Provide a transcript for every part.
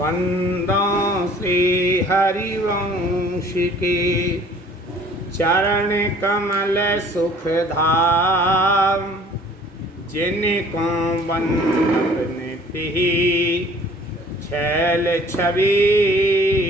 बंदों श्री हरिवंश के चरण कमल सुख धाम, जिनको बंदन तिहि छैल छवि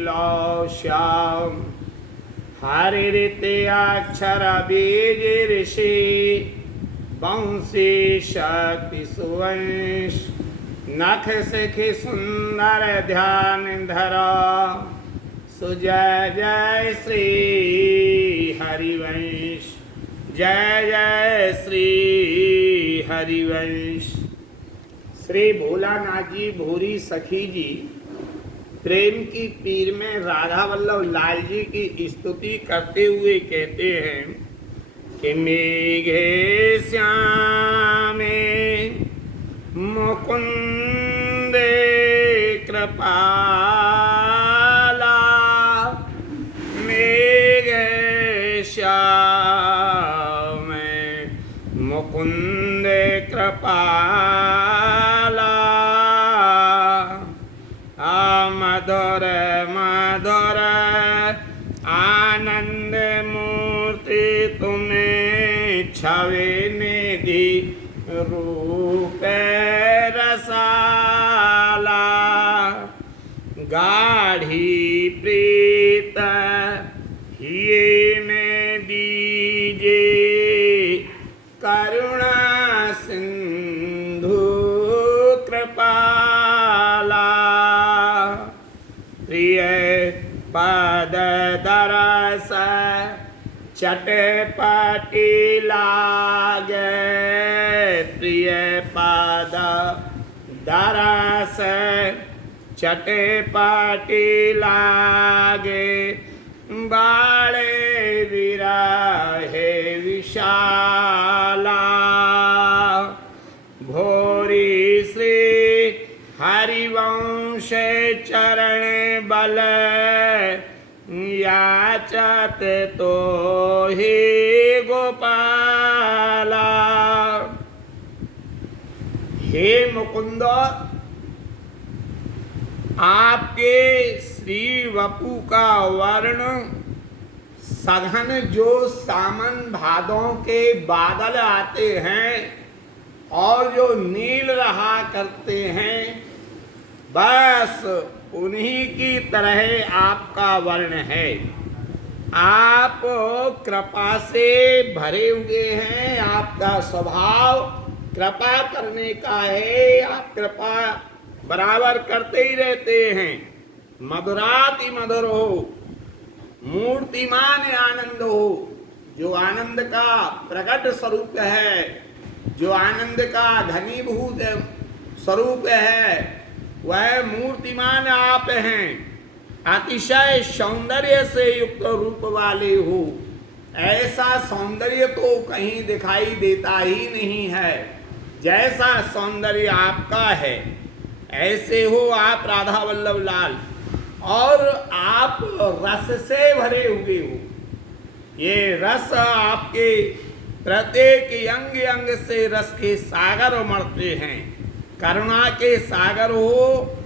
लो श्याम। हरित अक्षर बीज ऋषि वंशी शक्ति सुवंश, नख सिखि सुंदर ध्यान धरा, सुजय जय श्री हरिवंश, जय जय श्री हरिवंश। श्री भोलानाथ जी भूरी सखी जी प्रेम की पीर में राधा वल्लभ लाल जी की स्तुति करते हुए कहते हैं कि मेघे श्यामे मुकुंद कृपाला, मेघे श्यामे मुकुंद कृपाला, मधुर मधुर आनंद मूर्ति तुम्हें छवि निधि रूप रसाला, गाढ़ी प्रीत हिये में दीजे, करुणा सिंधु कृपाला, प्रिय पद दरस चटपटी लागे, प्रिय पद दरस चटपटी लागे, बाळे विरहे विशाला, भोरी श्री हरिवंश चरण बल, याचत तो ही गोपाला। हे मुकुंद, आपके श्री वपु का वर्ण सघन जो सामन भादों के बादल आते हैं और जो नील रहा करते हैं, बस उन्हीं की तरह आपका वर्ण है। आप कृपा से भरे हुए हैं, आपका स्वभाव कृपा करने का है, आप कृपा बराबर करते ही रहते हैं। मधुराति मधुर हो, मूर्तिमान आनंद हो, जो आनंद का प्रकट स्वरूप है, जो आनंद का घनीभूत स्वरूप है, वह मूर्तिमान आप हैं। अतिशय सौंदर्य से युक्त रूप वाले हो, ऐसा सौंदर्य तो कहीं दिखाई देता ही नहीं है। जैसा सौंदर्य आपका है ऐसे हो आप राधा वल्लभ लाल, और आप रस से भरे हुए हो। ये रस आपके प्रत्येक अंग अंग से रस के सागर उमड़ते हैं। करुणा के सागर हो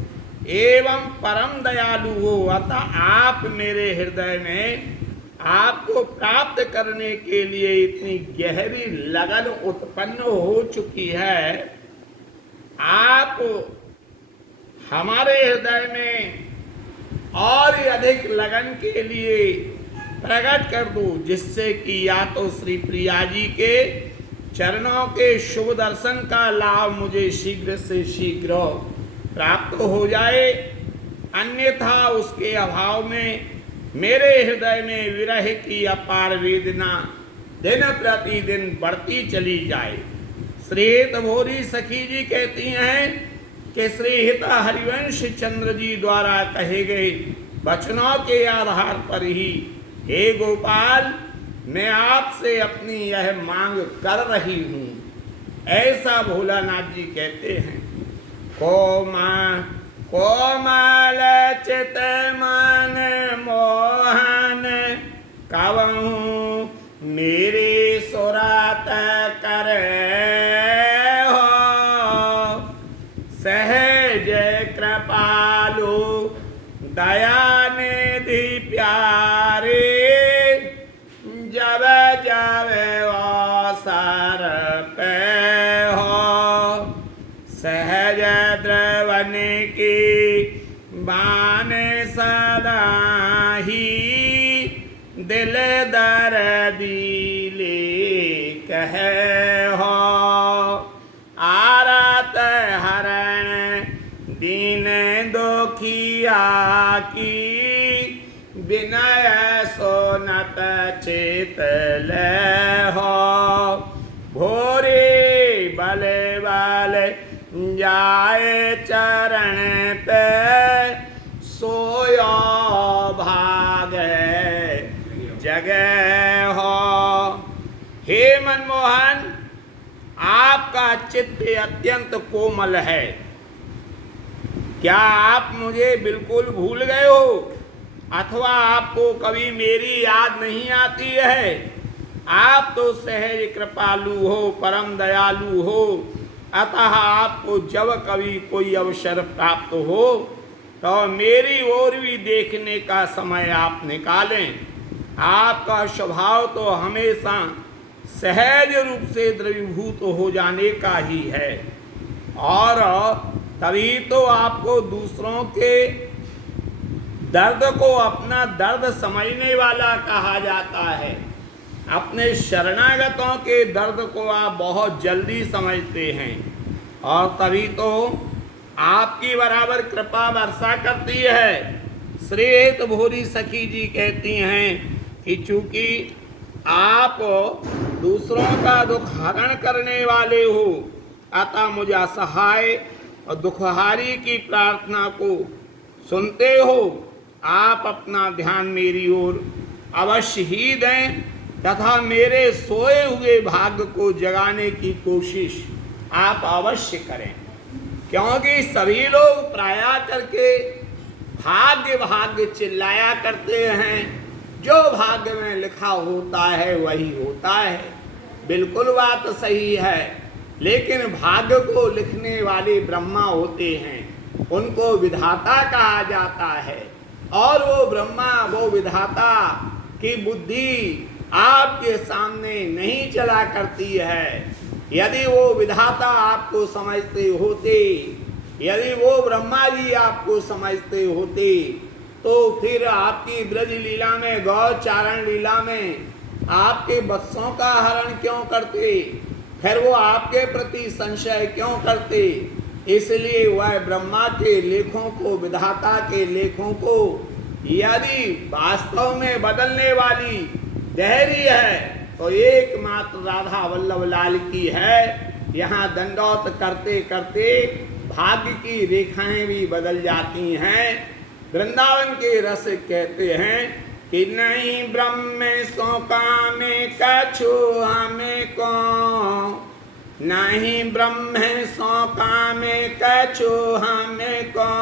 एवं परम दयालु हो, अतः आप मेरे हृदय में आपको प्राप्त करने के लिए इतनी गहरी लगन उत्पन्न हो चुकी है। आप हमारे हृदय में और अधिक लगन के लिए प्रकट कर दो, जिससे कि या तो श्री प्रिया जी के चरणों के शुभ दर्शन का लाभ मुझे शीघ्र से शीघ्र प्राप्त हो जाए, अन्यथा उसके अभाव में मेरे हृदय में विरह की अपार वेदना दिन प्रतिदिन बढ़ती चली जाए। श्रीहित भोरी सखी जी कहती हैं कि श्रीहित हरिवंश चंद्र जी द्वारा कहे गए वचनों के आधार पर ही हे गोपाल, मैं आपसे अपनी यह मांग कर रही हूँ। ऐसा भोलानाथ जी कहते हैं। कोमल चित मन मोहन कवहूँ मेरे सुरत करे हो, सहज कृपालु दयानिधि प्यारे, जब जब अवसर पे हो सहज द्रवन की बान सदा ही, दिल दर्दी ले कहे हो। आरत हरण दीन दुखिया की, विनय सोनत चेत ले हो। भोरे बले बले जाए चरण पे, सोयो भागे जगह हो। हे मनमोहन, आपका चित्त अत्यंत कोमल है। क्या आप मुझे बिल्कुल भूल गए हो, अथवा आपको कभी मेरी याद नहीं आती है? आप तो सहज कृपालु हो, परम दयालु हो, अतः आपको जब कभी कोई अवसर प्राप्त हो तो मेरी ओर भी देखने का समय आप निकालें। आपका स्वभाव तो हमेशा सहज रूप से द्रवीभूत हो जाने का ही है, और तभी तो आपको दूसरों के दर्द को अपना दर्द समझने वाला कहा जाता है। अपने शरणागतों के दर्द को आप बहुत जल्दी समझते हैं, और तभी तो आपकी बराबर कृपा वर्षा करती है। श्रेत भूरी सखी जी कहती हैं कि चूंकि आप दूसरों का दुख हरण करने वाले हो, अतः मुझे असहाय और दुखहारी की प्रार्थना को सुनते हो। आप अपना ध्यान मेरी ओर अवश्य ही दें, तथा मेरे सोए हुए भाग्य को जगाने की कोशिश आप अवश्य करें, क्योंकि सभी लोग प्रायः करके भाग्य भाग्य चिल्लाया करते हैं। जो भाग्य में लिखा होता है वही होता है, बिल्कुल बात सही है, लेकिन भाग्य को लिखने वाले ब्रह्मा होते हैं, उनको विधाता कहा जाता है। और वो ब्रह्मा, वो विधाता की बुद्धि आपके सामने नहीं चला करती है। यदि वो विधाता आपको समझते होते, यदि वो ब्रह्मा जी आपको समझते होते, तो फिर आपकी ब्रज लीला में, गौचारण लीला में आपके बच्चों का हरण क्यों करते? फिर वो आपके प्रति संशय क्यों करते? इसलिए वह ब्रह्मा के लेखों को, विधाता के लेखों को यदि वास्तव में बदलने वाली देहरी है तो एकमात्र राधा वल्लभ लाल की है। यहाँ दंडौत करते करते भाग्य की रेखाएं भी बदल जाती हैं। वृंदावन के रस कहते हैं कि नहीं ब्रह्म सो कामे कछु हमें को, नहीं ब्रह्म सो कामे कछु हमें को,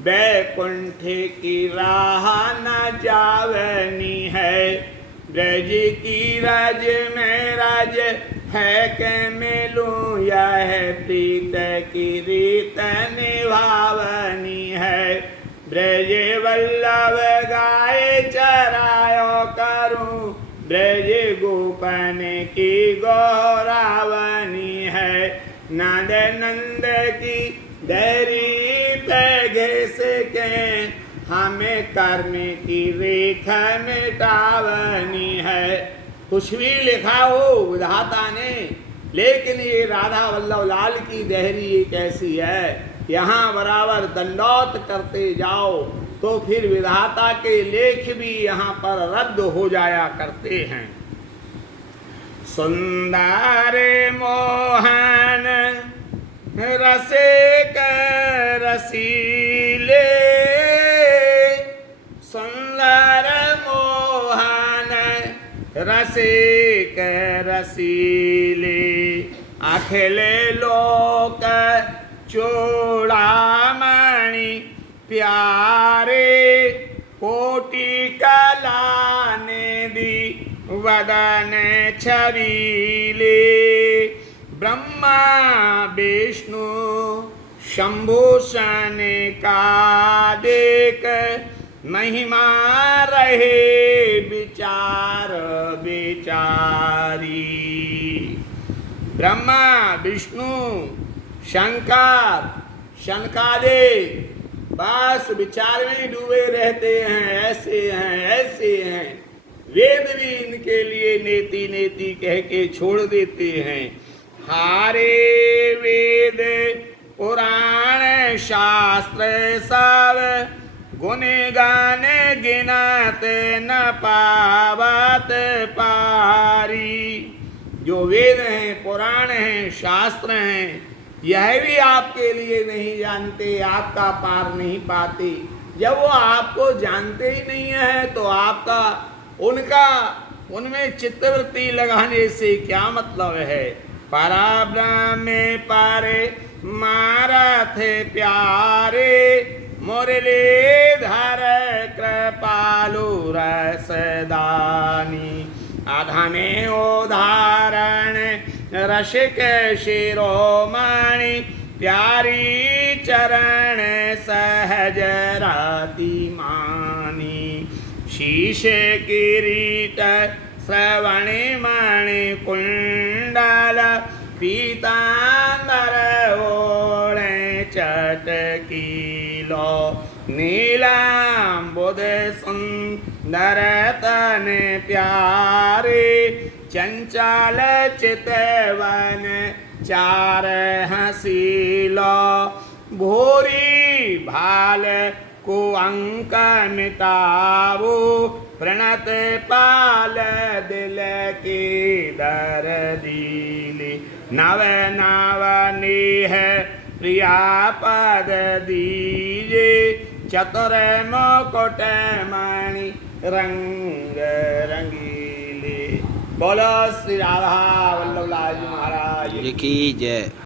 बैकुंठ की राह न जावनी है। ब्रज की राज में राज है के मिलूं, यह प्रीत की रीत निभावनी है। ब्रज वल्लभ गाय चरायो करूं, ब्रज गोपन की गौरावनी है। नंद नंद की देरी पे घिस के, हमें करने की रेखा मिटावनी है। कुछ भी लिखा हो विधाता ने, लेकिन ये राधा वल्लभ लाल की देहरी एक ऐसी है, यहाँ बराबर दंडौत करते जाओ तो फिर विधाता के लेख भी यहाँ पर रद्द हो जाया करते हैं। सुंदर मोहन रसिक रसीले, सुंदर मोहन रसिक रसीले, अखिले लोक चूड़ामणि प्यारे, कोटि कला निधि वदन छबीले। ब्रह्मा विष्णु शंभूषण का देख महिमा रहे विचार विचारी। ब्रह्मा विष्णु शंकर शनकादिक बस विचार में डूबे रहते हैं, ऐसे हैं ऐसे हैं। वेद भी इनके लिए नेति नेति कह के छोड़ देते हैं। हारे वेद पुराण शास्त्र सब गुण गान गिनत न पावत पारी। जो वेद हैं पुराण हैं शास्त्र हैं यह भी आपके लिए नहीं जानते, आपका पार नहीं पाते। जब वो आपको जानते ही नहीं है तो आपका उनमें चित्तवृत्ति लगाने से क्या मतलब है। पराब्रह्म पारे मारथ प्यारे मुरलीधर कृपालु रसदानी। अधमे उदाहरण रसिक शिरोमणि प्यारी चरण सहज राति मानी। शीश किरीट श्रवण मणि कुंडल पीतांबर ओढ़े चटकीलो। नीलांबुद सुंदर तन प्यारे चंचल चितवन चार हसीलो। भूरी भाल को अंक मिटावो प्रणत पाल दिल की दर्दीली। नव नव नेह प्रिया पद दीजे चतुर मुकुट मणि रंग रंगीले। बोलो श्री राधा वल्लभ लाल जी महाराज की जय।